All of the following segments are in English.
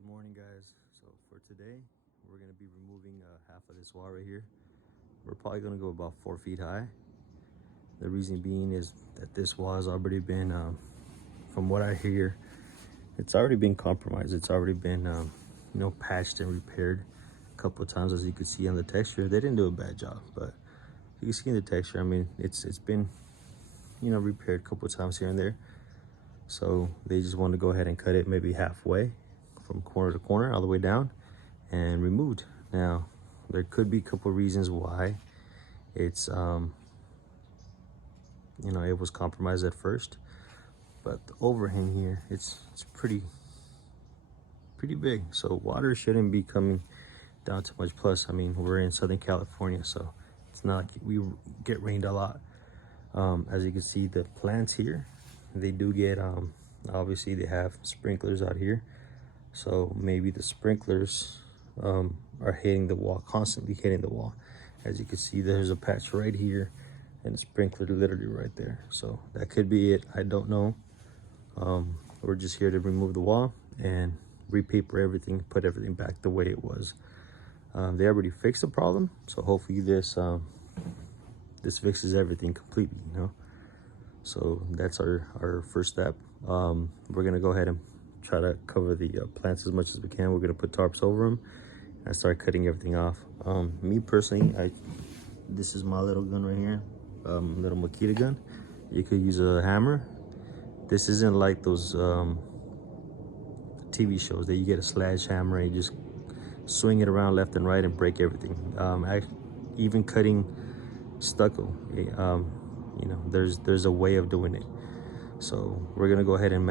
Good morning, guys. So for today, we're going to be removing half of this wall right here. We're probably going to go about 4 feet high. The reason being is that this wall has already been, from what I hear, it's already been compromised. It's already been, patched and repaired a couple of times. As you can see on the texture, they didn't do a bad job, but you can see in the texture, I mean, it's been, repaired a couple of times here and there. So they just want to go ahead and cut it maybe halfway from corner to corner all the way down and removed. Now there could be a couple reasons why it's it was compromised at first, but the overhang here, it's pretty big, so water shouldn't be coming down too much. Plus, I mean, we're in Southern California, so it's not like we get rained a lot. As you can see, the plants here, they do get obviously they have sprinklers out here, so maybe the sprinklers are hitting the wall, constantly hitting the wall. As you can see, there's a patch right here and a sprinkler literally right there, so that could be it. I don't know. We're just here to remove the wall and repaper everything, put everything back the way it was. They already fixed the problem, so hopefully this fixes everything completely, so that's our first step. We're gonna go ahead and try to cover the plants as much as we can. We're gonna put tarps over them and start cutting everything off. Me personally, this is my little gun right here, little Makita gun. You could use a hammer. This isn't like those TV shows that you get a sledgehammer and you just swing it around left and right and break everything. Even cutting stucco, there's a way of doing it. So we're gonna go ahead and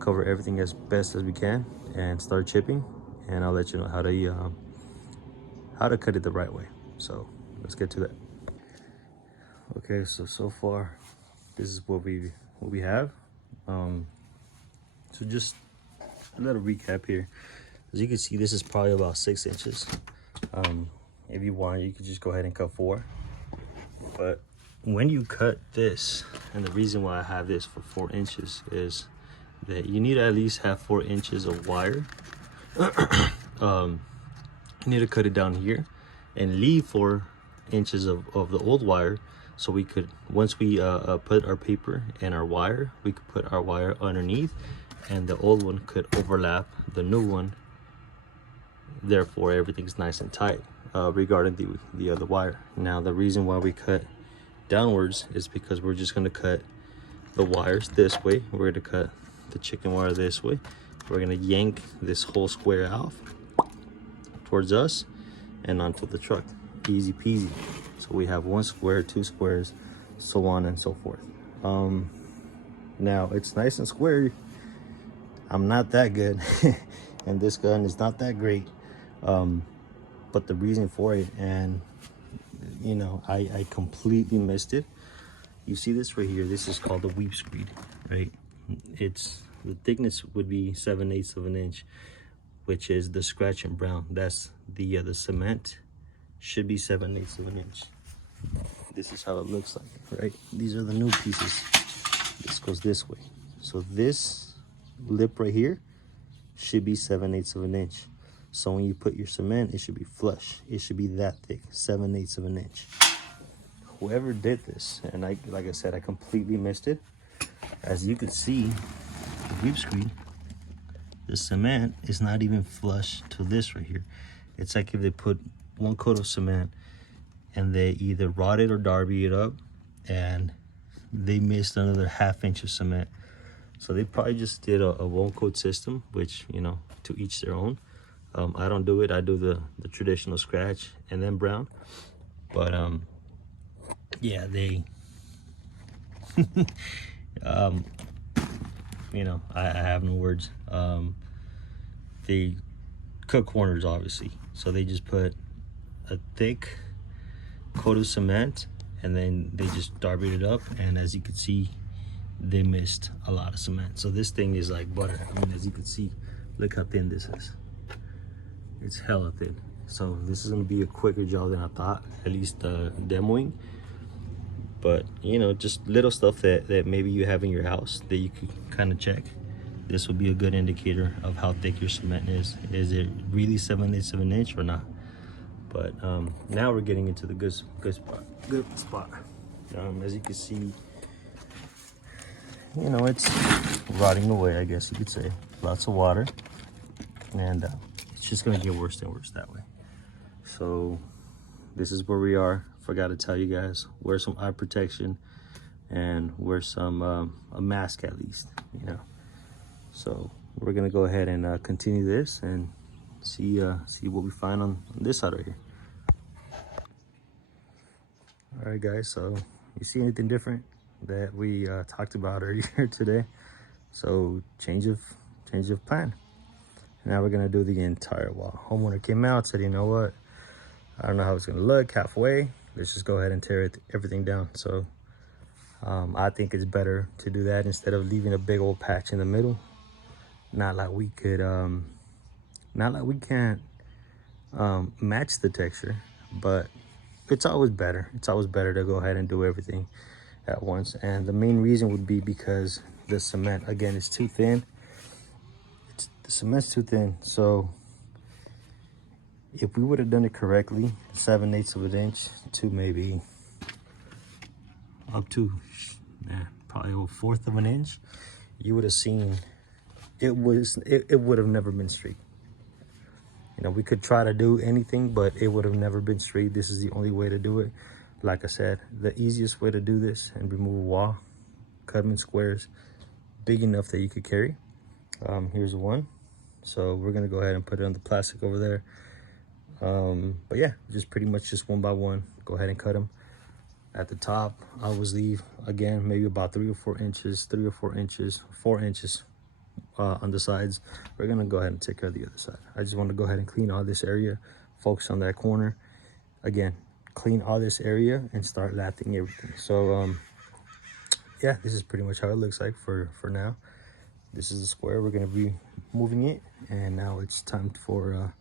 cover everything as best as we can and start chipping, and I'll let you know how to cut it the right way. So let's get to that. Okay, so far this is what we have. So just a little recap here. As you can see, this is probably about 6 inches. If you want, you could just go ahead and cut 4. But when you cut this, and the reason why I have this for 4 inches is that you need to at least have 4 inches of wire. You need to cut it down here and leave 4 inches of the old wire, so we could, once we put our paper and our wire, we could put our wire underneath and the old one could overlap the new one. Therefore everything's nice and tight regarding the other wire. Now the reason why we cut downwards is because we're just going to cut the wires this way. We're going to cut the chicken wire this way. We're going to yank this whole square out towards us and onto the truck. Easy peasy. So we have 1 square, 2 squares, so on and so forth. Now it's nice and square. I'm not that good and this gun is not that great, but the reason for it, and I completely missed it. You see this right here, this is called the weep screed, right? It's, the thickness would be 7/8 of an inch, which is the scratch and brown. That's the cement should be 7/8 of an inch. This is how it looks like, right? These are the new pieces. This goes this way. So this lip right here should be 7/8 of an inch. So when you put your cement, it should be flush. It should be that thick, 7/8 of an inch. Whoever did this, and like I said, I completely missed it. As you can see, the weep screed, the cement is not even flush to this right here. It's like if they put 1 coat of cement and they either rotted or darby it up and they missed another 1/2 inch of cement. So they probably just did a 1 coat system, which, to each their own. I don't do it. I do the traditional scratch and then brown. But yeah, they I have no words. They cut corners, obviously, so they just put a thick coat of cement and then they just darbied it up, and as you can see, they missed a lot of cement. So this thing is like butter. I mean, as you can see, look how thin this is. It's hella thin. So this is gonna be a quicker job than I thought, at least demoing. But just little stuff that maybe you have in your house that you could kind of check. this will be a good indicator of how thick your cement is. Is it really 7/8 of an inch or not? But now we're getting into the good spot. As you can see, you know, it's rotting away, I guess you could say. Lots of water, and it's just gonna get worse and worse that way. So this is where we are. Forgot to tell you guys, wear some eye protection and wear some a mask at least, you know. So we're gonna go ahead and continue this and see what we find on this side right here. All right, guys, so you see anything different that we talked about earlier today? So change of plan. Now we're gonna do the entire wall. Homeowner came out, said, you know what, I don't know how it's gonna look halfway, let's just go ahead and tear everything down. So I think it's better to do that instead of leaving a big old patch in the middle. Not like we could not like we can't match the texture, but it's always better to go ahead and do everything at once. And the main reason would be because the cement, again, is too thin. The cement's too thin. So if we would have done it correctly, 7/8 of an inch to maybe up to probably 1/4 of an inch, you would have seen it would have never been straight. You know, we could try to do anything, but it would have never been straight. This is the only way to do it. Like I said, the easiest way to do this and remove a wall, cut them in squares big enough that you could carry. Here's one. So we're gonna go ahead and put it on the plastic over there. But yeah, just pretty much just one by one, go ahead and cut them. At the top, I always leave, again, maybe about 3 or 4 inches, 4 inches on the sides. We're gonna go ahead and take care of the other side. I just want to go ahead and clean all this area, focus on that corner. Again, clean all this area and start lathing everything. So yeah, this is pretty much how it looks like for now. This is the square. We're gonna be moving it, and now it's time for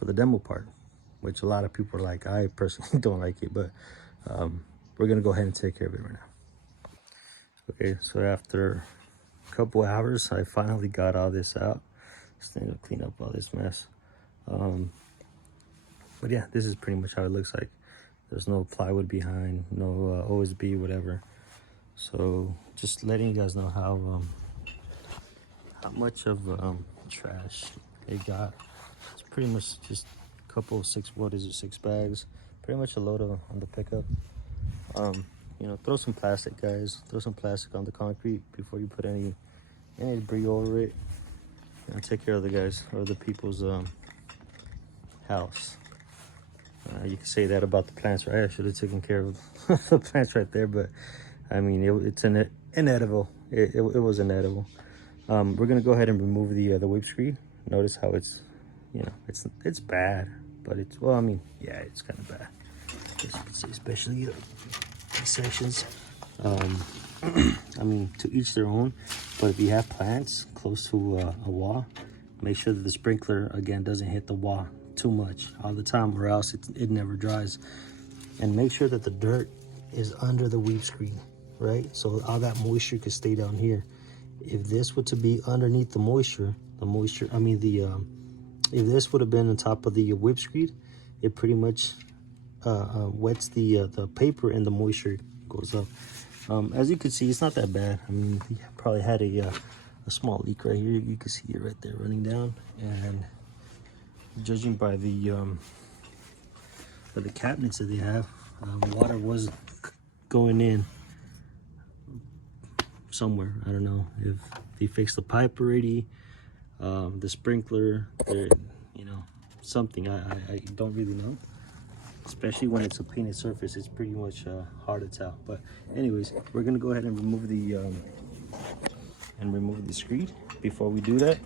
the demo part, which a lot of people are like. I personally don't like it, but we're gonna go ahead and take care of it right now. Okay, so after a couple hours, I finally got all this out. Just need to clean up all this mess. But yeah, this is pretty much how it looks like. There's no plywood behind, no OSB, whatever. So just letting you guys know how much of trash it got. It's pretty much just a couple of 6 bags, pretty much a load on the pickup. You know, throw some plastic, guys. Throw some plastic on the concrete before you put any debris over it. And take care of the guys or the people's house. You can say that about the plants, right? I should have taken care of the plants right there, but I mean, it's inedible. It was inedible. We're gonna go ahead and remove the whip screen. Notice how it's, you know, it's bad, but it's, well, I mean, yeah, it's kind of bad. As you can see, especially these sections. I mean, to each their own, but if you have plants close to a wall, make sure that the sprinkler, again, doesn't hit the wall too much all the time, or else it never dries. And make sure that the dirt is under the weave screen, right? So all that moisture could stay down here. If this were to be underneath the moisture, I mean if this would have been on top of the whip screen, it pretty much wets the paper and the moisture goes up. As you can see, it's not that bad. I mean, we probably had a small leak right here. You can see it right there running down, and judging by the cabinets that they have, water was going in somewhere. I don't know if they fixed the pipe already, the sprinkler, you know, something. I don't really know. Especially when it's a painted surface, it's pretty much hard to tell. But anyways, we're gonna go ahead and remove the screed. Before we do that,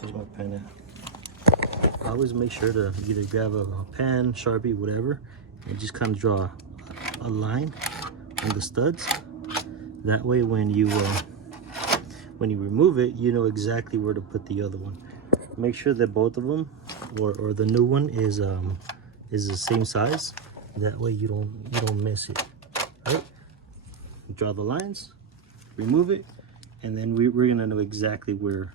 here's my pen at. I always make sure to either grab a pen, Sharpie, whatever, and just kind of draw a line on the studs. That way, when you remove it, you know exactly where to put the other one. Make sure that both of them, or the new one, is the same size. That way you don't miss it, right? Draw the lines, remove it, and then we're gonna know exactly where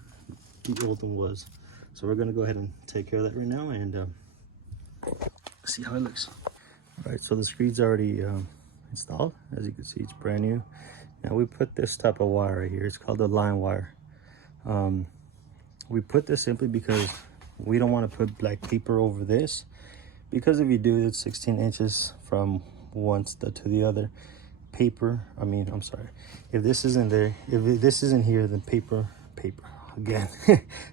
the old one was. So we're gonna go ahead and take care of that right now and see how it looks. All right, so the screed's already installed. As you can see, it's brand new. Now we put this type of wire right here. It's called the line wire. We put this simply because we don't want to put black paper over this, because if you do, it's 16 inches from one stud to the other. I'm sorry, if this isn't there, if this isn't here, then paper again,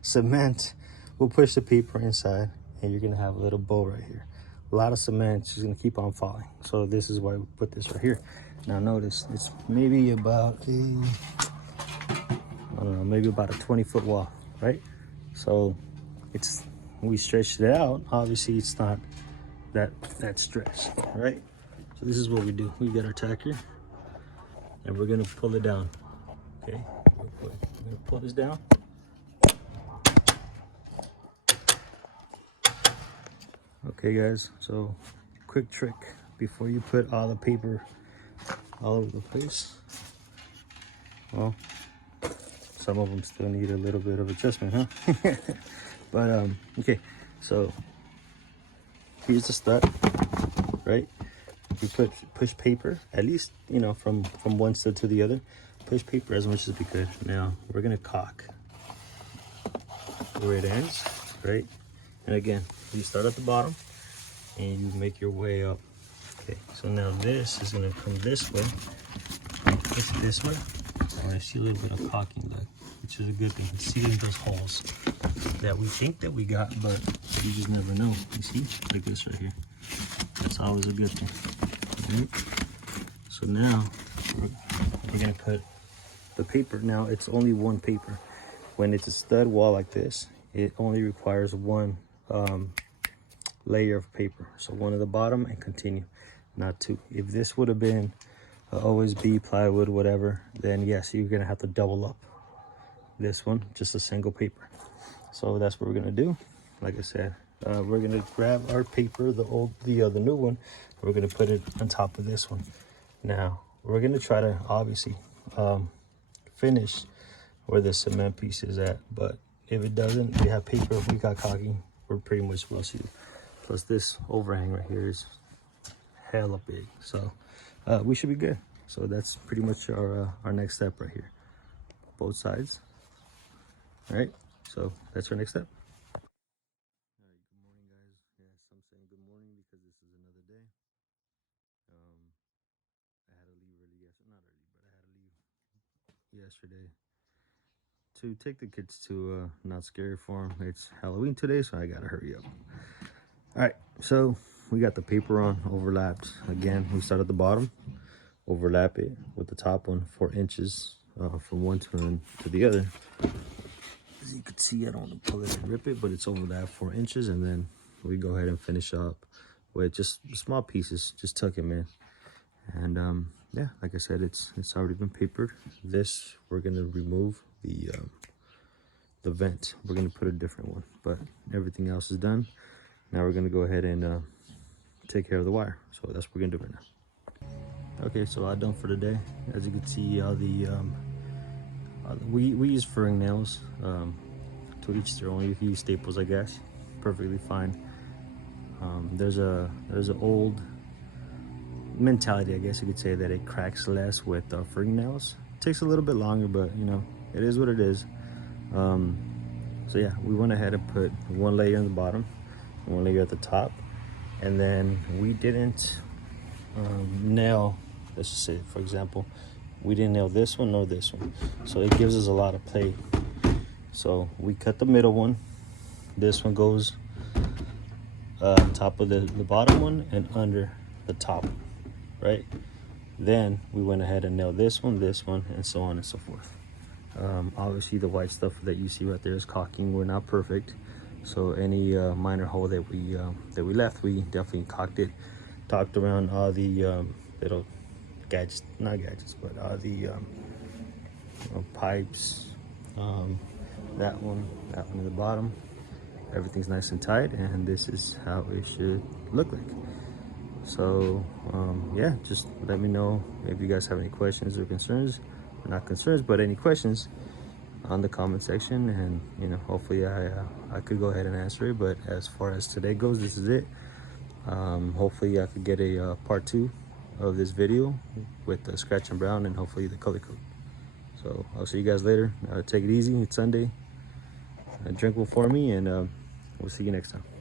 cement will push the paper inside, and you're gonna have a little bow right here. A lot of cement is gonna keep on falling. So this is why we put this right here. Now notice it's maybe about maybe about a 20-foot wall, right? So we stretched it out. Obviously it's not that stretch, right? So this is what we do. We get our tacker and we're gonna pull it down. Okay, we're gonna pull this down. Okay guys, so quick trick before you put all the paper all over the place. Well, some of them still need a little bit of adjustment, huh? But okay, so here's the stud, right? You push paper, at least, you know, from one stud to the other. Push paper as much as we could. Now we're gonna cock where it ends, right? And again, you start at the bottom and you make your way up. Okay, so now this is gonna come this way. It's this way. Oh, I see a little bit of cocking there, which is a good thing. Sealing those holes that we think that we got, but you just never know. You see, like this right here. That's always a good thing. Right? So now we're gonna put the paper. Now it's only one paper. When it's a stud wall like this, it only requires one layer of paper. So one at the bottom and continue, not two. If this would have been OSB, plywood, whatever, then yes, you're gonna have to double up this one, just a single paper. So that's what we're gonna do. Like I said, we're gonna grab our paper, the new one. We're gonna put it on top of this one. Now we're gonna try to obviously finish where the cement piece is at, but if it doesn't, we have paper, if we got caulking, we're pretty much well suited. Plus this overhang right here is hella big, so we should be good. So that's pretty much our next step right here, both sides. All right, so that's our next step. All right, good morning guys. Yes, I'm saying good morning because this is another day. I had to leave early yesterday, not early, but I had to leave yesterday to take the kids to Not Scary Farm. It's Halloween today, so I gotta hurry up. All right, so we got the paper on, overlapped. Again, we start at the bottom, overlap it with the top one, 4 inches from one to the other. As you can see, I don't want to pull it and rip it, but it's overlapped 4 inches, and then we go ahead and finish up with just small pieces, just tuck them in. And yeah, like I said, it's already been papered. This, we're gonna remove the vent. We're gonna put a different one, but everything else is done. Now we're gonna go ahead and take care of the wire. So that's what we're gonna do right now. Okay, so all done for the day. As you can see, all the we use furring nails. To each their own. You can use staples, I guess, perfectly fine. There's an old mentality, I guess you could say, that it cracks less with furring nails. It takes a little bit longer, but you know, it is what it is. So yeah, we went ahead and put one layer on the bottom, one layer at the top, and then we didn't nail, let's just say, for example, we didn't nail this one nor this one, so it gives us a lot of play. So we cut the middle one. This one goes on top of the bottom one and under the top, right? Then we went ahead and nailed this one, and so on and so forth. Obviously the white stuff that you see right there is caulking. We're not perfect, so any minor hole that we left, we definitely caulked it. Talked around all the little gadgets, not gadgets, but all the pipes, that one at the bottom. Everything's nice and tight, and this is how it should look like. So yeah, just let me know if you guys have any questions or concerns. not concerns, but any questions on the comment section, and you know, hopefully I could go ahead and answer it. But as far as today goes, this is it. Hopefully I could get a part 2 of this video with the scratch and brown and hopefully the color code. So I'll see you guys later. Take it easy. It's Sunday. Drink one for me, and we'll see you next time.